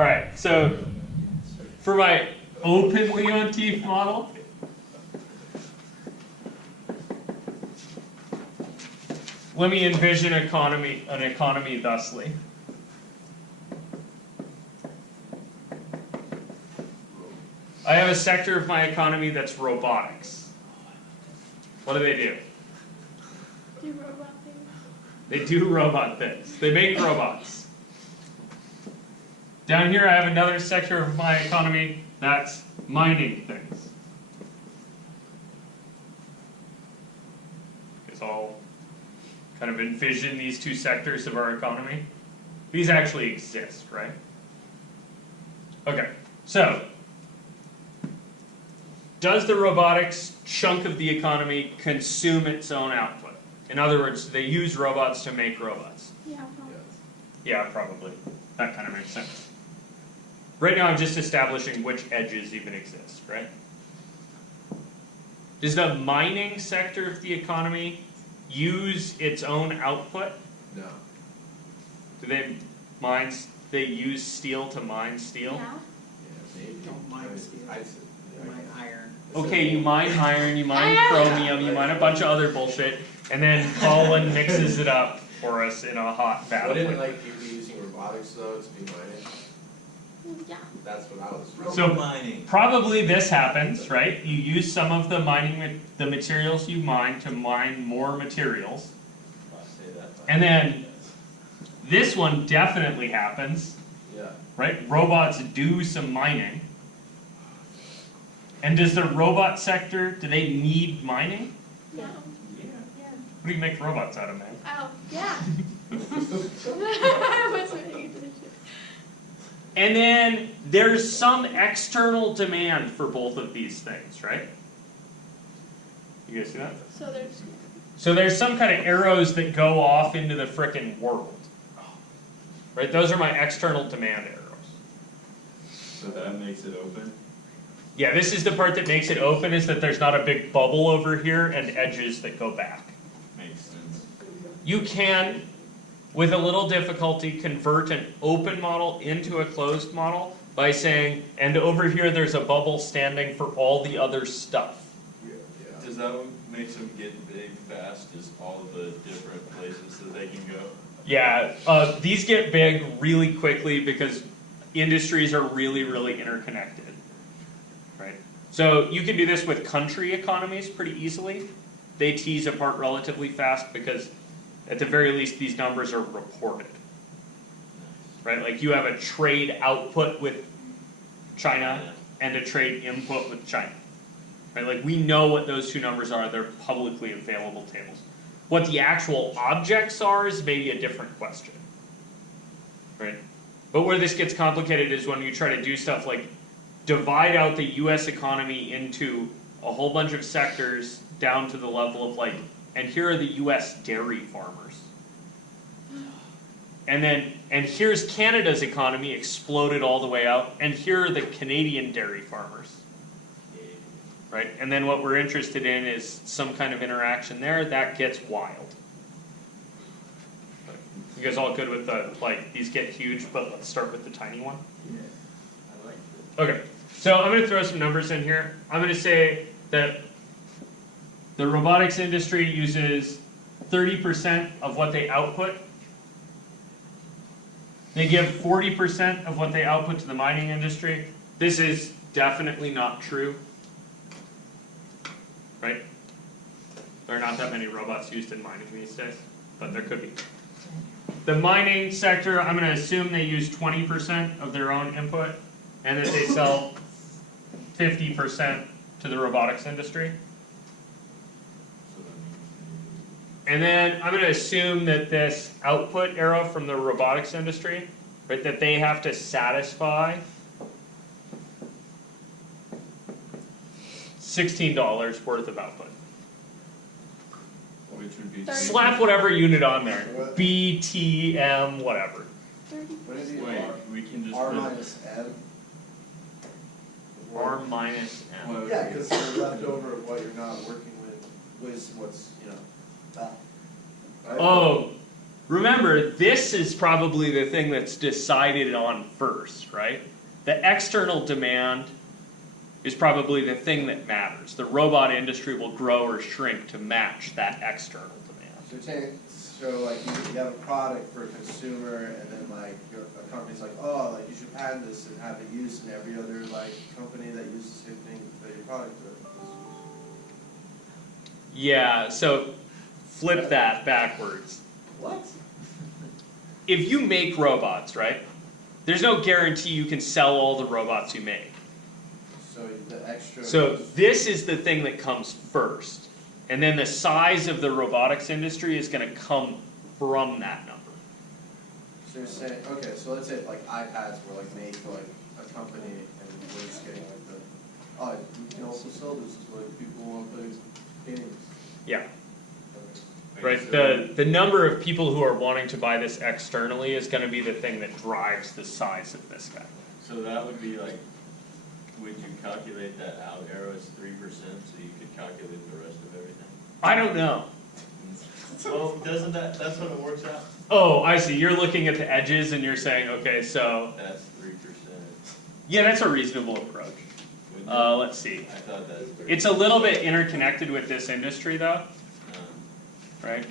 All right, so for my open Leontief model, let me envision an economy thusly. I have a sector of my economy that's robotics. What do? Do robot things. They do robot things. They make robots. Down here I have another sector of my economy that's mining things. Guess I'll kind of envision these two sectors of our economy. These actually exist, right? Okay, so does the robotics chunk of the economy consume its own output? In other words, do they use robots to make robots? Yeah, probably. Yeah, probably. That kind of makes sense. Right now I'm just establishing which edges even exist, right? Does the mining sector of the economy use its own output? No. Do they use steel to mine steel? Yeah. Yeah, maybe. Don't mine steel. You mine iron. Okay, you mine iron, you mine chromium, you mine a bunch of other bullshit, and then Colin mixes it up for us in a hot vat. Wouldn't you be using robotics though to be mining? Yeah. That's what I was. So mining. probably this happens, right? You use some of the the materials you mine to mine more materials. And then this one definitely happens, Yeah. right? Robots do some mining. And does the robot sector, do they need mining? Yeah. Yeah. What do you make robots out of, man? Oh, yeah. What's my English? And then there's some external demand for both of these things, right? You guys see that? So there's some kind of arrows that go off into the frickin' world. Right? Those are my external demand arrows. So that makes it open? Yeah, this is the part that makes it open, is that there's not a big bubble over here and edges that go back. Makes sense. You can, with a little difficulty, convert an open model into a closed model by saying, and over here there's a bubble standing for all the other stuff. Yeah. Does that what makes them get big fast, is all the different places that they can go? Yeah, these get big really quickly because industries are really, really interconnected. Right? So you can do this with country economies pretty easily. They tease apart relatively fast because at the very least these numbers are reported. Right? Like you have a trade output with China and a trade input with China. Right? Like we know what those two numbers are, they're publicly available tables. What the actual objects are is maybe a different question. Right? But where this gets complicated is when you try to do stuff like divide out the US economy into a whole bunch of sectors down to the level of like, and here are the US dairy farmers. And here's Canada's economy exploded all the way out, and here are the Canadian dairy farmers. Right? And then what we're interested in is some kind of interaction there. That gets wild. You guys all good with the, like, these get huge, but let's start with the tiny one? Yeah. I like it. Okay, so I'm going to throw some numbers in here. I'm going to say that the robotics industry uses 30% of what they output. They give 40% of what they output to the mining industry. This is definitely not true. Right? There are not that many robots used in mining these days, but there could be. The mining sector, I'm going to assume they use 20% of their own input, and that they sell 50% to the robotics industry. And then I'm going to assume that this output arrow from the robotics industry, right, that they have to satisfy $16 worth of output. Which would be... Slap whatever unit on there. B, T, M, whatever. What is it? Wait, we can just... R minus M? R minus M. Well, Yeah, because the leftover of what you're not working with is what's, that. Right? Oh, remember, this is probably the thing that's decided on first, right? The external demand is probably the thing that matters. The robot industry will grow or shrink to match that external demand. So you're saying, so like you have a product for a consumer, and then like a company's like, oh, like you should patent this and have it used in every other like company that uses the same thing that your product does. Yeah, so flip that backwards. What? If you make robots, right, there's no guarantee you can sell all the robots you make. So the extra. So this is the thing that comes first. And then the size of the robotics industry is going to come from that number. So you're saying, okay, so let's say like iPads were like made for like a company, and we're just getting like the, oh, you can also sell this to like people who want to play games. Yeah. Okay. Right. The number of people who are wanting to buy this externally is going to be the thing that drives the size of this guy. So that would be like, would you calculate that out arrow as 3% so you could calculate the rest of everything? I don't know. Well, doesn't that's what it works out? Oh, I see. You're looking at the edges and you're saying, okay, so That's 3%. yeah, that's a reasonable approach. Wouldn't it? Let's see. I thought that was It's a little bit interconnected with this industry, though, right?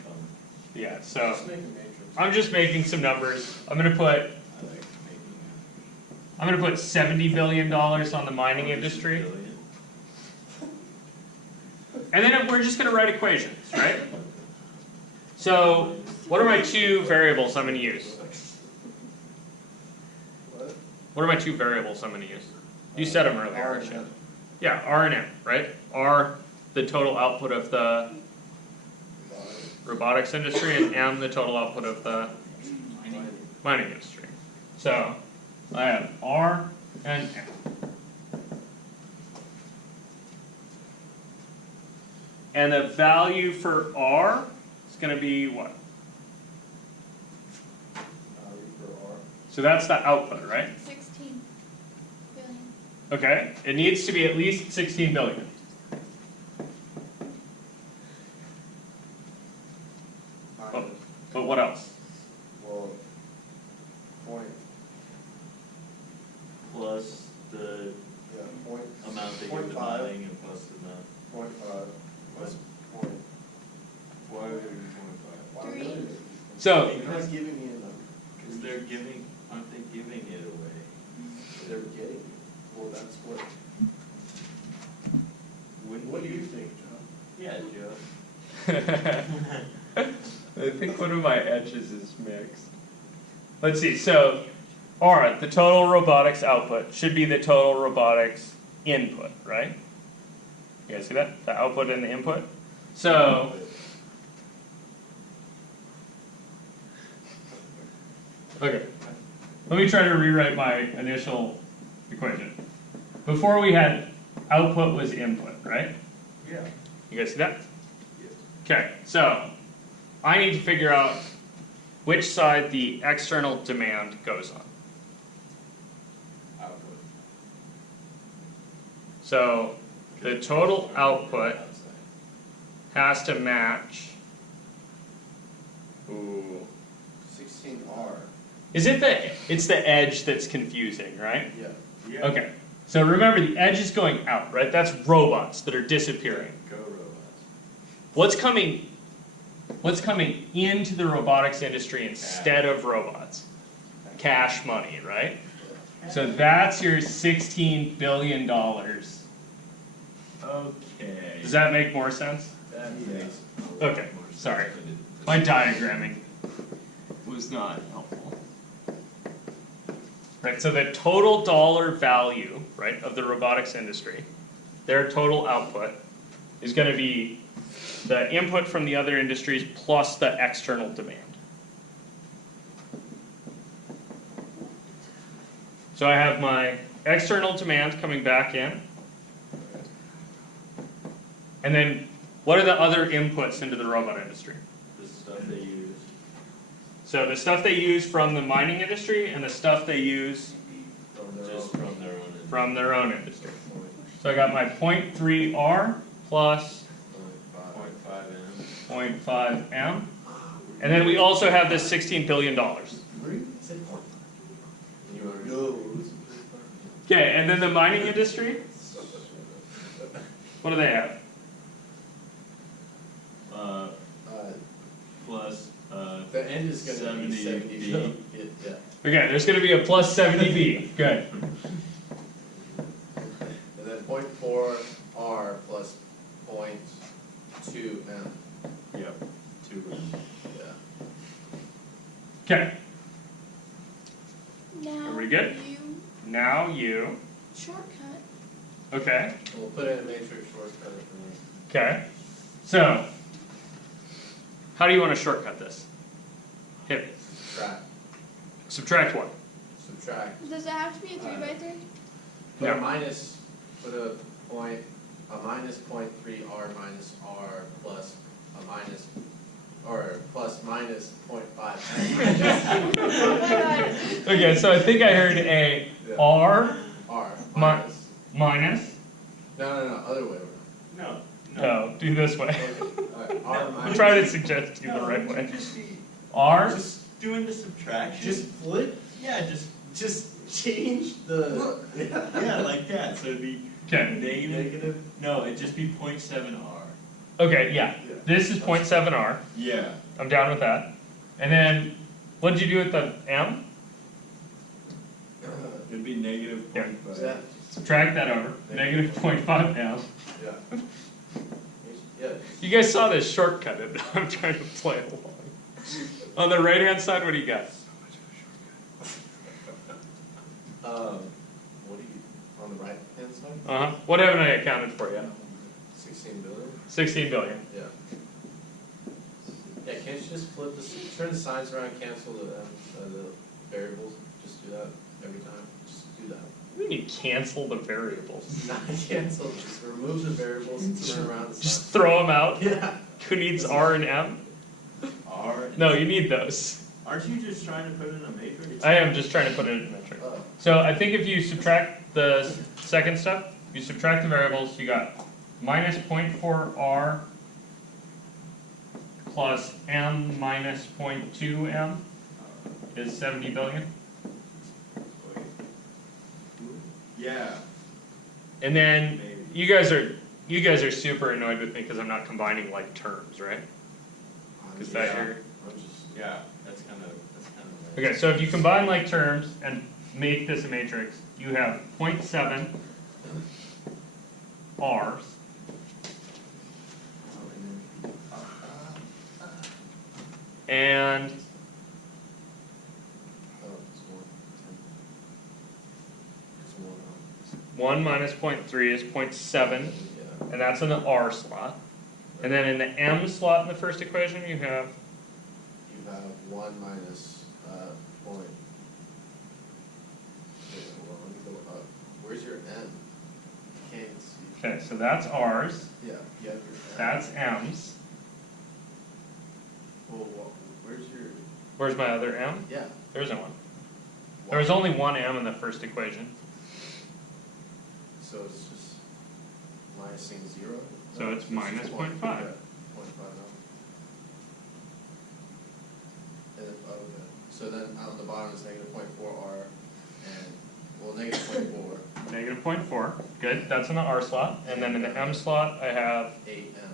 Yeah. So Just make a matrix. I'm just making some numbers. I'm gonna put $70 billion on the mining industry, and then we're just gonna write equations, right? So what are my two variables I'm gonna use? What? What are my two variables I'm gonna use? You said them earlier. R Richard. and M. Yeah, R and M, right? R, the total output of the robotics industry, and M, the total output of the mining industry. So I have R and M. And the value for R is going to be what? For R. So that's the output, right? 16 billion. Okay, it needs to be at least 16 billion. Oh, but what else? Well, point, plus the yeah, point. amount they Point give to five. mining and plus the amount. 0.5 plus point. Why would it be 0.5? Why Three. would it? So You're not giving me a number. Because they're giving, aren't they giving it away? They're getting it. Well, that's what. Wouldn't What do you think, John? Yeah, Joe. I think one of my edges is mixed. Let's see, so R, the total robotics output, should be the total robotics input, right? You guys see that? The output and the input? So, okay, let me try to rewrite my initial equation. Before we had output was input, right? Yeah. You guys see that? Yes. Okay, so I need to figure out which side the external demand goes on. Output. So the total output has to match. Ooh. 16R. Is it it's the edge that's confusing, right? Yeah. Yeah. Okay. So remember the edge is going out, right? That's robots that are disappearing. Go robots. What's coming into the robotics industry instead of robots? Cash money, right? So that's your $16 billion. Okay. Does that make more sense? That makes Okay, sorry. My diagramming was not helpful. Right, so the total dollar value, right, of the robotics industry, their total output, is going to be the input from the other industries plus the external demand. So I have my external demand coming back in. And then what are the other inputs into the robot industry? The stuff they use. So the stuff they use from the mining industry and the stuff they use Just from their own. from their own industry. So I got my 0.3R plus 0.5 M. 0.5M. And then we also have this $16 billion. Okay, and then the mining industry, what do they have? Plus, The end is gonna be 70 70. Yeah. Okay, there's going to be a plus 70B. Good. And then 0.4 R plus 0.2 M. yep, 2. Yeah. Okay, Now we good? you now you. shortcut. Okay, We'll put in a matrix shortcut for me. okay. So, how do you want to shortcut this? Hit me. Subtract. Subtract what? Subtract. Does it have to be a 3 by 3? Put No. a minus, put a minus 0.3 R minus R plus a minus, or plus minus 0.5 M. Oh my god. Okay, so I think I heard a R R Mi- minus. minus. No, other way around. No, No, do this way. Okay, alright, R I'm minus. trying to suggest you the right way. Just be, R. just doing the subtraction. Just flip, yeah, just change the. yeah, like that. So it'd be Okay. negative. No, it'd just be 0.7 R. Okay, yeah. This is 0.7 R. Yeah. I'm down with that. And then, what did you do with the M? It'd be negative Yeah. 0.5. Yeah, Subtract that over. Negative 0.5 M. yeah. Yeah. You guys saw this shortcut. I'm trying to play along. On the right hand side, what do you got? What do you, on the right hand side? Uh-huh. What haven't I accounted for yet? 16 billion? 16 billion. Yeah. Yeah, can't you just flip the, turn the signs around, cancel the variables? Just do that every time? Just do that. We need to cancel the variables. Not cancel, just remove the variables and turn around the Just sign. throw them out. Yeah. Who needs R and M? R. No, you need those. Aren't you just trying to put in a matrix? I am just trying to put it in a metric. Oh, So I think if you subtract the second stuff, you subtract the variables, you got minus 0.4 R plus M minus 0.2 M is 70 billion. Wait. Yeah, And then maybe. you guys are super annoyed with me because I'm not combining like terms, right? Is that Yeah. your I'm just, Yeah, that's kind of Okay, so if you combine like terms and make this a matrix, you have 0.7 R's and oh, it's one. 1 minus 0.3 is 0.7, Yeah. and that's in the R slot. And then in the M slot in the first equation, you have You have 1 minus, point. Wait, hold on, let me go up. Where's your N? Can't see. okay, so that's R's, Yeah, you have your N. that's M's. Well, where's your, Where's my other M? yeah. There isn't one. There was only one M in the first equation, So it's just minusing 0? so No, it's just minus 0.5. Yeah, 0.5 now. And, okay, so then on the bottom is negative 0.4 R and, well, negative 0.4, Negative 0.4, good, that's in the R slot. And then in the M slot, I have 8 M,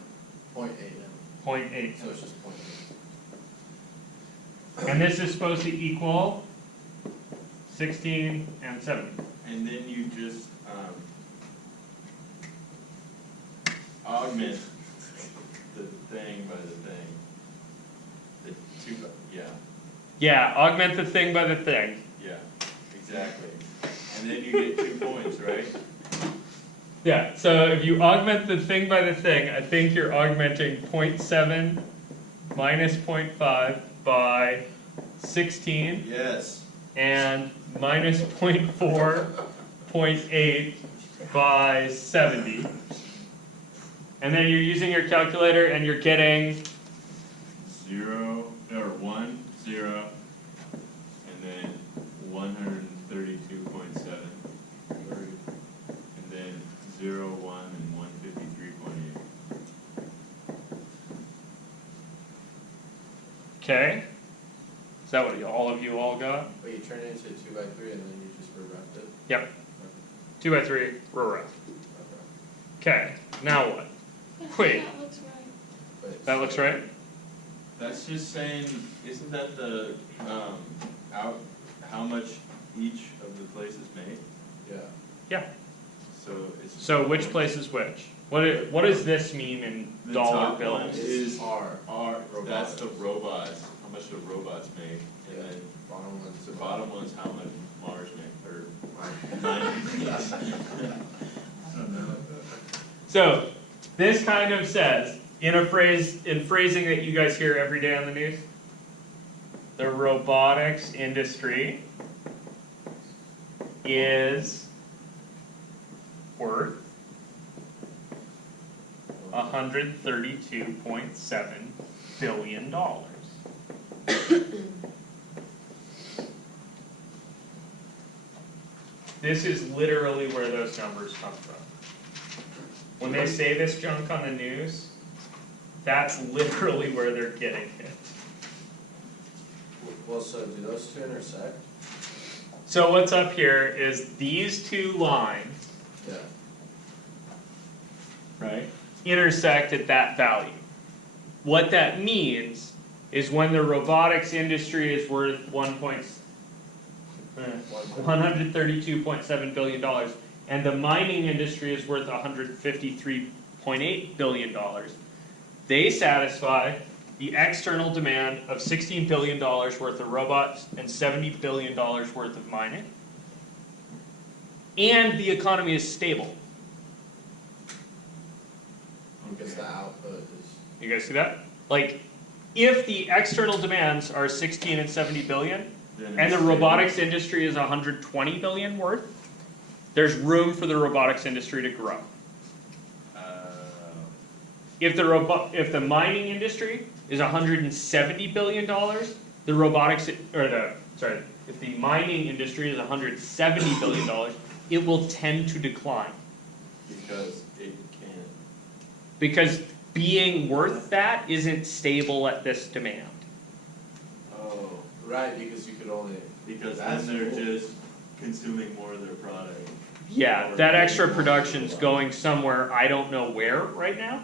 0.8 M. 0.8. So it's just 0.8. And this is supposed to equal 16 and 70. And then you just augment the thing by the thing. The two, yeah, Yeah, augment the thing by the thing. yeah, exactly. And then you get 2 points, right? Yeah, so if you augment the thing by the thing, I think you're augmenting 0.7 minus 0.5 by 16 Yes. and minus 0.4, 0.8 by 70. And then you're using your calculator and you're getting 0 or 1, 0, and then 132.7, and then 0, 1, and 153.8. Okay. Is that what all of you all got? But you turn it into a 2x3 and then you just re-reft it? Yep. 2x3, row ref. Okay, now what? Wait. That looks right. But That looks right? That's just saying, isn't that the, how much each of the places make? Yeah. Yeah. So it's. So which place is which? What does this mean in The dollar top one bills? is R. That's the robots, how much the robots make, Yeah. and then Bottom one's the bottom one's how much Mars make, or Yes. I don't know. So this kind of says, in phrasing that you guys hear every day on the news, the robotics industry is worth $132.7 billion. This is literally where those numbers come from. When they say this junk on the news, that's literally where they're getting hit. Well, so do those two intersect? So what's up here is these two lines, Yeah. right, intersect at that value. What that means is when the robotics industry is worth $132.7 billion and the mining industry is worth $153.8 billion, they satisfy the external demand of $16 billion worth of robots and $70 billion worth of mining, and the economy is stable. Because the output is. You guys see that? Like, if the external demands are 16 and 70 billion, Then and the it's robotics industry is 120 billion worth, there's room for the robotics industry to grow. If the mining industry is 170 billion dollars, the robotics if the mining industry is 170 billion dollars, it will tend to decline because it can. because being worth that isn't stable at this demand. Oh, right, because you could only. Because That's then they're cool. just consuming more of their product. Yeah, that extra production's going somewhere, I don't know where right now.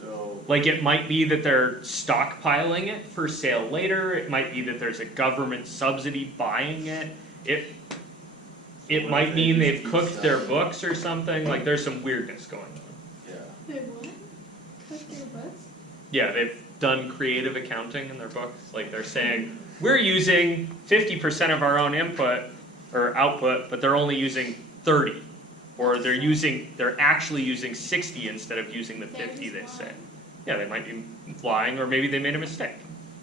So, Like, it might be that they're stockpiling it for sale later, it might be that there's a government subsidy buying it, it what might if they mean just they've keep cooked their selling? books or something, like there's some weirdness going on. yeah. Wait, what? Cook their butts? Yeah, they've done creative accounting in their books, like they're saying, we're using 50% of our own input, or output, but they're only using 30. Or they're actually using 60 instead of using the 50 they say. Yeah, they might be lying, or maybe they made a mistake.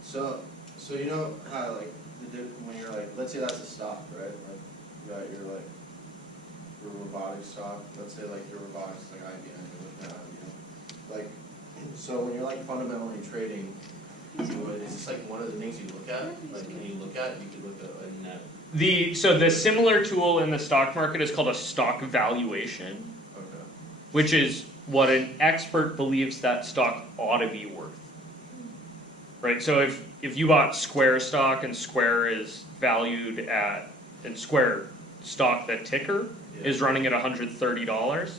So you know how like when you're like, let's say that's a stock, right? Like you got your robotics stock. Let's say like your robotics like IBM, you're looking at IBM. Like, so when you're like fundamentally trading, is this like one of the things you look at? Like when you look at, you could look at like net. So the similar tool in the stock market is called a stock valuation, Okay. which is what an expert believes that stock ought to be worth. Right, so if you bought Square stock and Square is valued at, and Square stock, the ticker, is running at $130,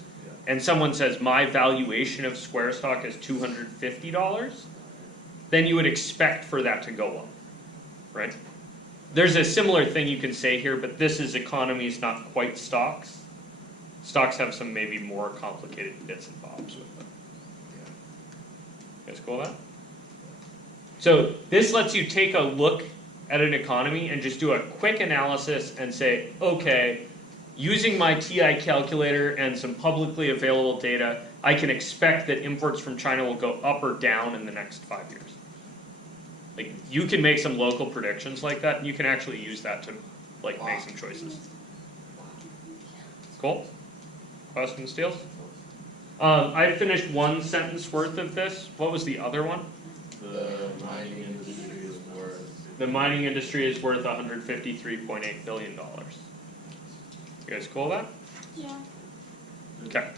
and someone says my valuation of Square stock is $250, then you would expect for that to go up, right? There's a similar thing you can say here, but this is economies, not quite stocks. Stocks have some maybe more complicated bits and bobs with them. You guys cool with that? So this lets you take a look at an economy and just do a quick analysis and say, okay, using my TI calculator and some publicly available data, I can expect that imports from China will go up or down in the next 5 years. Like, you can make some local predictions like that, and you can actually use that to like make some choices. Cool? Questions, Steels? I finished one sentence worth of this. What was the other one? The mining industry is worth. The mining industry is worth $153.8 billion. You guys cool with that? Yeah. Okay.